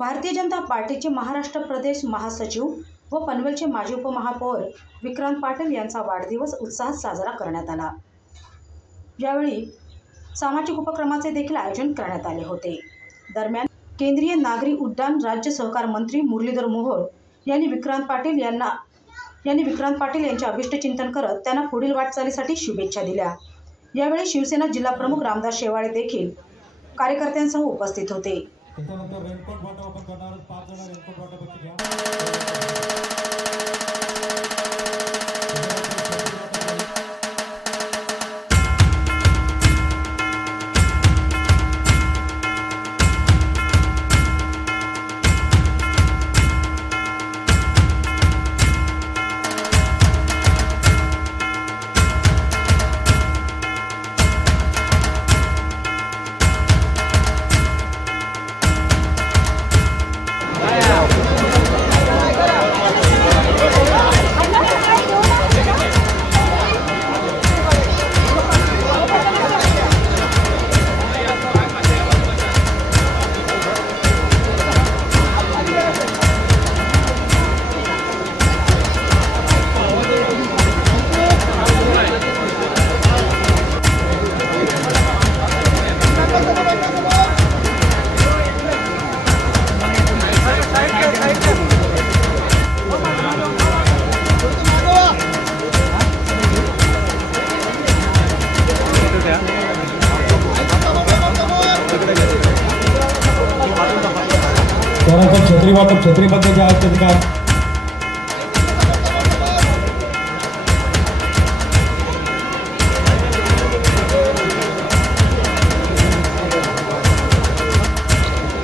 भारतीय जनता पार्टीचे महाराष्ट्र प्रदेश महासचिव व पनवेलचे माजी उपमहापौर विक्रांत पाटील यांचा वाढदिवस उत्साहात साजरा करण्यात आला। यावेळी सामाजिक उपक्रमाचे देखील आयोजन करण्यात आले होते। दरम्यान केंद्रीय नागरी उड्डाण राज्य सहकार मंत्री मुरलीधर मोहोळ यांनी विक्रांत पाटील यांचे अभिष्टचिंतन करत त्यांना पुढील वाटचालीसाठी शुभेच्छा दिल्या। यावेळी शिवसेना जिल्हा प्रमुख रामदास शेवाळे देखील कार्यकर्त्यांसह उपस्थित होते। त्यानंतर रेनकोट वाटा ओपन करणार 5 जण रेनकोट वाटापैकी घ्या। त्यानंतर छत्री वाटप छत्री पद्धतीचे आहेत ते काम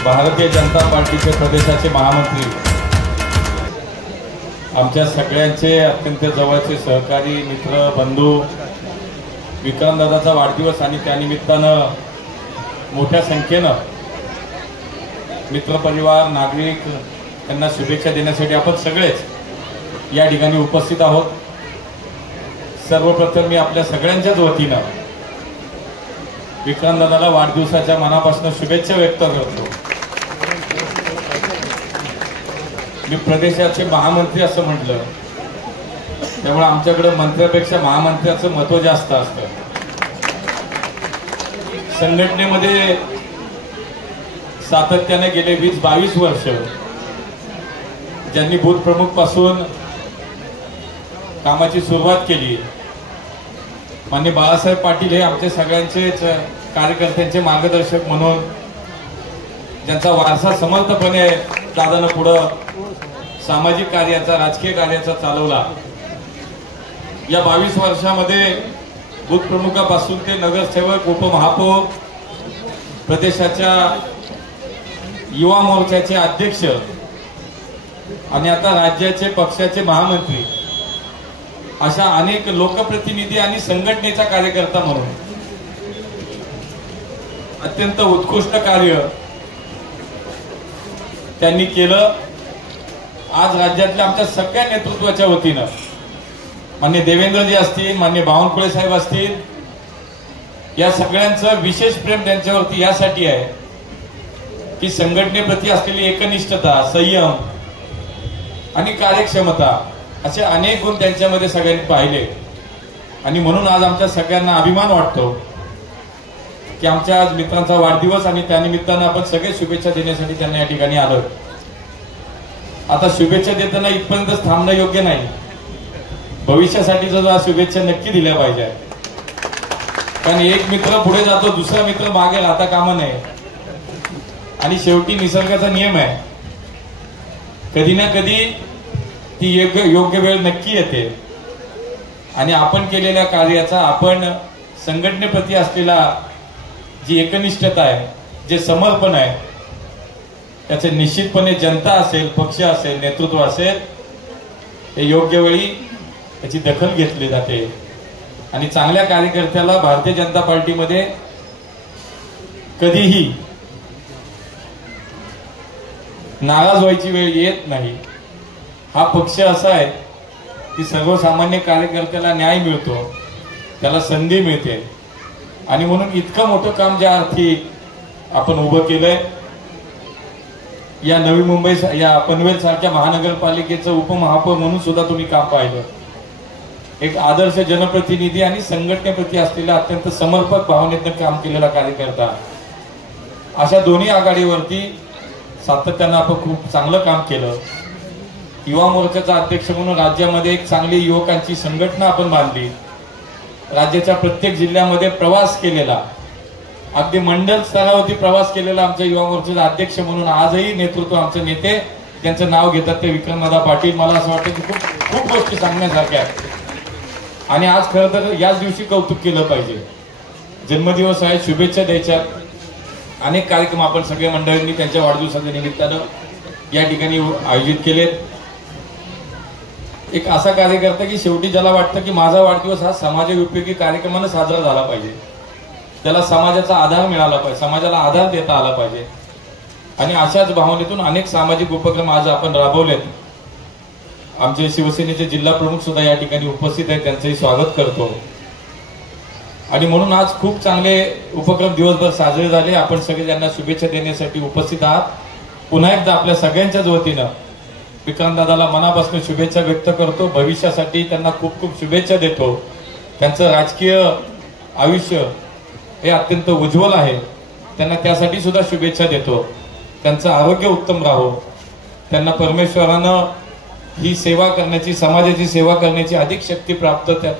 भारतीय जनता पार्टीचे प्रदेशाचे महामंत्री आमच्या सगळ्यांचे अत्यंत जवळचे सहकारी मित्र बंधू विक्रांत दादाचा वाढदिवस आणि त्यानिमित्तानं मोठ्या संख्येनं मित्रपरिवार नागरिक यांना शुभेच्छा देण्यासाठी आपण सगळेच या ठिकाणी उपस्थित आहोत। सर्वप्रथम मी आपल्या सगळ्यांच्याच वतीनं विक्रांत दादाला वाढदिवसाच्या मनापासून शुभेच्छा व्यक्त करतो। मी प्रदेशाचे महामंत्री असं म्हटलं त्यामुळे आमच्याकडे मंत्र्यापेक्षा महामंत्र्याचं महत्त्व जास्त असतं। संघटनेमध्ये सातत्याने गेले 20-22 वर्ष ज्यांनी बूथ प्रमुख पासून कामाची सुरुवात केली माननीय बाळासाहेब पाटील हे आमच्या सगळ्यांचेच कार्यकर्त्यांचे मार्गदर्शक म्हणून ज्यांचा वारसा समर्थपणे दादानं पुढं सामाजिक कार्याचा राजकीय कार्याचा चालवला। या 22 वर्षामध्ये बूथ प्रमुखापासून ते नगरसेवक उपमहापौर प्रदेशाच्या युवा मोर्चाचे अध्यक्ष आणि आता राज्याचे पक्षाचे महामंत्री अशा अनेक लोकप्रतिनिधी आणि संघटनेचा कार्यकर्ता म्हणून अत्यंत उत्कृष्ट कार्य त्यांनी केलं। आज राज्यातल्या आमच्या सगळ्या नेतृत्वाच्या वतीनं माननीय देवेंद्रजी असतील माननीय बावनकुळे साहेब असतील या सगळ्यांचं विशेष प्रेम त्यांच्यावरती यासाठी आहे की संघटनेप्रती असलेली एकनिष्ठता संयम आणि कार्यक्षमता असे अनेक गुण त्यांच्यामध्ये सगळ्यांनी पाहिले आणि म्हणून आज आमच्या सगळ्यांना अभिमान वाटतो की आमच्या आज मित्रांचा वाढदिवस आणि त्यानिमित्तानं आपण सगळे शुभेच्छा देण्यासाठी त्यांना या ठिकाणी आलो। आता शुभेच्छा देताना इथपर्यंतच थांबणं योग्य नाही, भविष्यासाठी जो शुभेच्छा नक्की दिल्या पाहिजे कारण एक मित्र पुढे जातो दुसरा मित्र मागे राहता कामा नये आणि शेवटी निसर्गाचा नियम आहे कधी ना कधी ती योग्य वेळ नक्की येते आणि आपण केलेल्या कार्याचा आपण संघटनेप्रती असलेला जी एकनिष्ठता आहे जे समर्पण आहे त्याचे निश्चितपणे जनता असेल पक्ष असेल नेतृत्व असेल हे योग्य वेळी त्याची दखल घेतली जाते आणि चांगल्या कार्यकर्त्याला भारतीय जनता पार्टीमध्ये कधीही नाराज व्हायची वेळ येत नाही। हा पक्ष असा आहे की सर्वसामान्य कार्यकर्त्याला न्याय मिळतो, त्याला संधी मिळते आणि म्हणून इतकं मोठं काम ज्या अर्थी आपण उभं केलंय या नवी मुंबई या पनवेल सारख्या महानगरपालिकेचं उपमहापौर म्हणून सुद्धा तुम्ही काम पाहिलं. एक आदर्श जनप्रतिनिधी आणि संघटनेप्रती असलेला अत्यंत समर्पक भावनेतनं काम केलेला कार्यकर्ता. अशा दोन्ही आघाडीवरती सातत्यानं आपण खूप चांगलं काम केलं. युवा मोर्चाचा अध्यक्ष म्हणून राज्यामध्ये एक चांगली युवकांची संघटना आपण बांधली. राज्याच्या प्रत्येक जिल्ह्यामध्ये प्रवास केलेला, अगदी मंडल स्तरावरती प्रवास केलेला आमच्या युवा मोर्चाचा अध्यक्ष म्हणून आजही नेतृत्व आमचे नेते त्यांचं नाव घेतात ते विक्रमदादा पाटील. मला असं वाटतं की खूप खूप गोष्टी सांगण्यासारख्या आहेत. आणि आज खरं तर याच दिवशी कौतुक केलं पाहिजे. जन्मदिवस आहे, शुभेच्छा द्यायच्या. अनेक कार्यक्रम आपण सगळ्या मंडळींनी त्यांच्या वाढदिवसाच्या निमित्तानं या ठिकाणी आयोजित केलेत. एक असा कार्यकर्ता की शेवटी ज्याला वाटतं की माझा वाढदिवस हा समाजोपयोगी कार्यक्रमानं साजरा झाला पाहिजे, त्याला समाजाचा आधार मिळाला पाहिजे, समाजाला आधार देता आला पाहिजे. आणि अशाच भावनेतून अनेक सामाजिक उपक्रम आज आपण राबवलेत. आमचे शिवसेनेचे जिल्हा प्रमुख सुद्धा या ठिकाणी उपस्थित आहेत, त्यांचंही स्वागत करतो. आणि म्हणून आज खूप चांगले उपक्रम दिवसभर साजरे झाले. आपण सगळे त्यांना शुभेच्छा देण्यासाठी उपस्थित आहात. पुन्हा एकदा आपल्या सगळ्यांच्याच वतीनं विक्रमदादाला मनापासून शुभेच्छा व्यक्त करतो. भविष्यासाठी त्यांना खूप खूप शुभेच्छा देतो. त्यांचं राजकीय आयुष्य हे अत्यंत उज्ज्वल आहे, त्यांना त्यासाठी सुद्धा शुभेच्छा देतो. त्यांचं आरोग्य उत्तम राहो, त्यांना परमेश्वरानं ही सेवा करण्याची, समाजाची सेवा करण्याची अधिक शक्ती प्राप्त त्या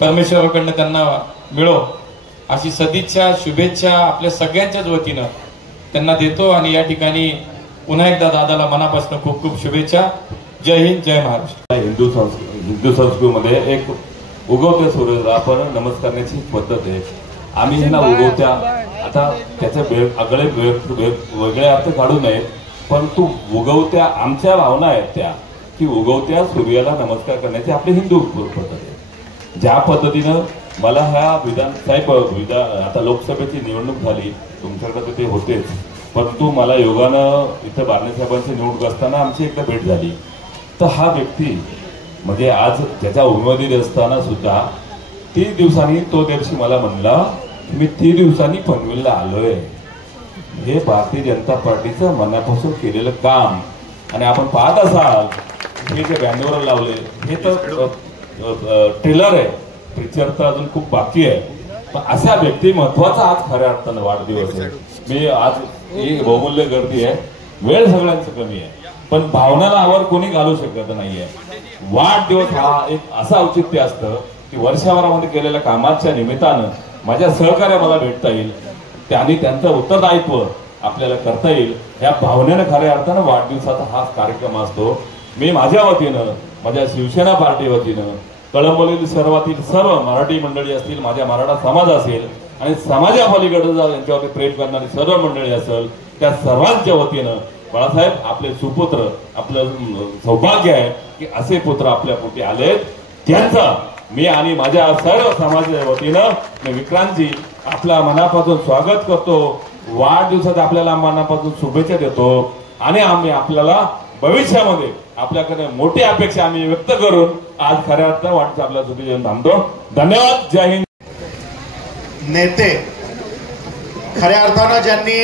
परमेश्वराकडनं त्यांना मिळो अशी सदिच्छा, शुभेच्छा आपल्या सगळ्यांच्याच वतीनं त्यांना देतो. आणि या ठिकाणी पुन्हा एकदा दादाला मनापासून खूप खूप शुभेच्छा. जय हिंद, जय महाराष्ट्र. हिंदू संस्कृतीमध्ये एक उगवत्या सूर्याला आपण नमस्कारण्याची पद्धत आहे. आम्ही ह्यांना उगवत्या, आता त्याचे वेगळे अर्थ काढू नये, परंतु उगवत्या आमच्या भावना आहेत त्या की उगवत्या सूर्याला नमस्कार करण्याची आपली हिंदू पद्धत आहे. ज्या पद्धतीनं मला ह्या आता लोकसभेची निवडणूक झाली, तुमच्याकडे ते होतेच, परंतु मला योगानं इथं बारणे साहेबांची निवडणूक असताना आमची एकदा भेट झाली. तर हा व्यक्ती म्हणजे आज त्याच्या उमेदवारी असताना सुद्धा 30 दिवसांनी तो दिवशी मला म्हणला मी 30 दिवसांनी पनवेलला आलोय. हे भारतीय जनता पार्टीचं मनापासून केलेलं काम. आणि आपण पाहत असाल हे जे बॅनर लावले हे तर ट्रेलर आहे, पिक्चर तर अजून खूप बाकी आहे. पण अशा व्यक्तिमत्वाचा आज खऱ्या अर्थानं वाढदिवस आहे. मी आज ही बहुमूल्य गर्दी आहे, वेळ सगळ्यांचं कमी आहे, पण भावनाला आवर कोणी घालू शकत नाहीये. वाढदिवस हा एक असं औचित्य असतं की वर्षभरामध्ये केलेल्या कामाच्या निमित्तानं माझ्या सहकार्य मला भेटता येईल, त्यांनी त्यांचं उत्तरदायित्व आपल्याला करता येईल, या भावनेनं खऱ्या अर्थानं वाढदिवसाचा हा कार्यक्रम असतो. मी माझ्या वतीनं, माझ्या शिवसेना पार्टी वतीनं, कळंबोलीतील सर्व मराठी मंडळी असतील, माझ्या मराठा समाज असेल आणि समाजापलीकडे यांच्यावरती प्रेम करणारी सर्व मंडळी असेल, त्या सर्वांच्या वतीनं बाळासाहेब आपले सुपुत्र, आपलं सौभाग्य आहे की असे पुत्र आपल्या पोटी आलेत. त्यांचा मी आणि माझ्या सर्व समाजाच्या वतीनं मी विक्रांतजी आपल्या मनापासून स्वागत करतो. वाढदिवसात आपल्याला मनापासून शुभेच्छा देतो आणि आम्ही आपल्याला भविष्यामध्ये आपल्याकडे मोठी अपेक्षा आम्ही व्यक्त करून आज खऱ्या अर्थानं वाटतं आपल्या शुभेच्छा थांबतो. धन्यवाद. जय हिंद. नेते खऱ्या अर्थानं ज्यांनी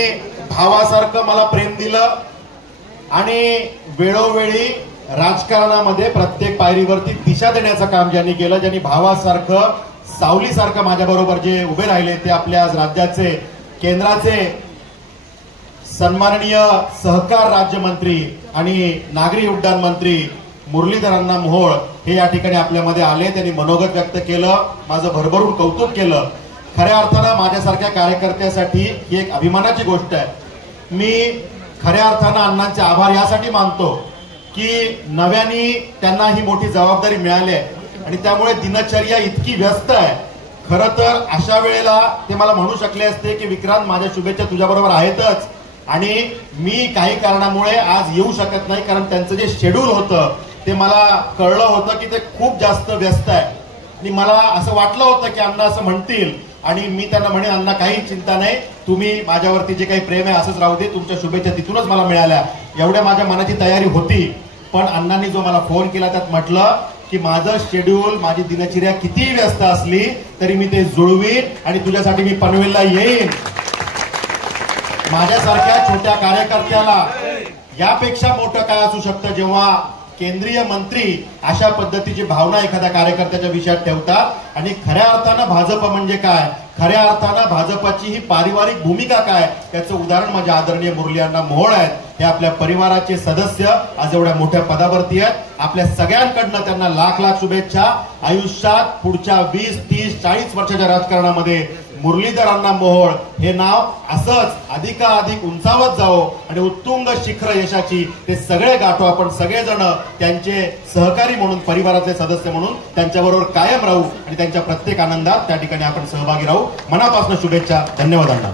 भावासारखं मला प्रेम दिलं आणि वेळोवेळी राजकारणामध्ये प्रत्येक पायरीवरती दिशा देण्याचं काम ज्यांनी केलं, ज्यांनी भावासारखं सावलीसारखं माझ्या बरोबर जे उभे राहिले, ते आपल्या राज्याचे केंद्राचे सन्माननीय सहकार राज्यमंत्री आणि नागरी उड्डाण मंत्री मुरलीधर अण्णा मोहोळ हे या ठिकाणी आपल्यामध्ये आले. त्यांनी मनोगत व्यक्त केलं, माझं भरभरून कौतुक केलं. खऱ्या अर्थानं माझ्यासारख्या कार्यकर्त्यासाठी ही एक अभिमानाची गोष्ट आहे. मी खऱ्या अर्थानं अण्णांचे आभार यासाठी मानतो की नव्याने त्यांना ही मोठी जबाबदारी मिळाली आहे आणि त्यामुळे दिनचर्या इतकी व्यस्त आहे. खरं तर अशा वेळेला ते मला म्हणू शकले असते की विक्रांत माझ्या शुभेच्छा तुझ्याबरोबर आहेतच आणि मी काही कारणामुळे आज येऊ शकत नाही, कारण त्यांचं जे शेड्यूल होतं ते मला कळलं होतं की ते खूप जास्त व्यस्त आहे. आणि मला असं वाटलं होतं की अण्णा असं म्हणतील आणि मी त्यांना म्हणेन अण्णा काही चिंता नाही, तुम्ही माझ्यावरती जे काही प्रेम आहे असंच राहू दे, तुमच्या शुभेच्छा तिथूनच मला मिळाल्या, एवढ्या माझ्या मनाची तयारी होती. पण अण्णांनी जो मला फोन केला त्यात म्हटलं की माझं शेड्यूल, माझी दिनचर्या कितीही व्यस्त असली तरी मी ते जुळवीन आणि तुझ्यासाठी मी पनवेलला येईन. माझ्यासारख्या छोट्या कार्यकर्त्याला यापेक्षा मोठं काय असू शकतं जेव्हा केंद्रीय मंत्री अशा पद्धतीची भावना एखाद्या कार्यकर्त्याच्या विषयात ठेवतात आणि खऱ्या अर्थानं भाजप म्हणजे काय, खऱ्या अर्थानं भाजपची ही पारिवारिक भूमिका काय याचं उदाहरण माझ्या आदरणीय मुरली अण्णा मोहोळ आहेत. हे आपल्या परिवाराचे सदस्य आज एवढ्या मोठ्या पदावरती आहेत. आपल्या सगळ्यांकडनं त्यांना लाख लाख शुभेच्छा. आयुष्यात पुढच्या 20, 30, 40 वर्षाच्या राजकारणामध्ये मुरलीधर अण्णा मोहोळ हे नाव असंच अधिकाधिक उंचावत जावो आणि उत्तुंग शिखर यशाची ते सगळे गाठो. आपण सगळेजण त्यांचे सहकारी म्हणून, परिवारातले सदस्य म्हणून त्यांच्याबरोबर कायम राहू आणि त्यांच्या प्रत्येक आनंदात त्या ठिकाणी आपण सहभागी राहू. मनापासून शुभेच्छा. धन्यवाद अण्णा.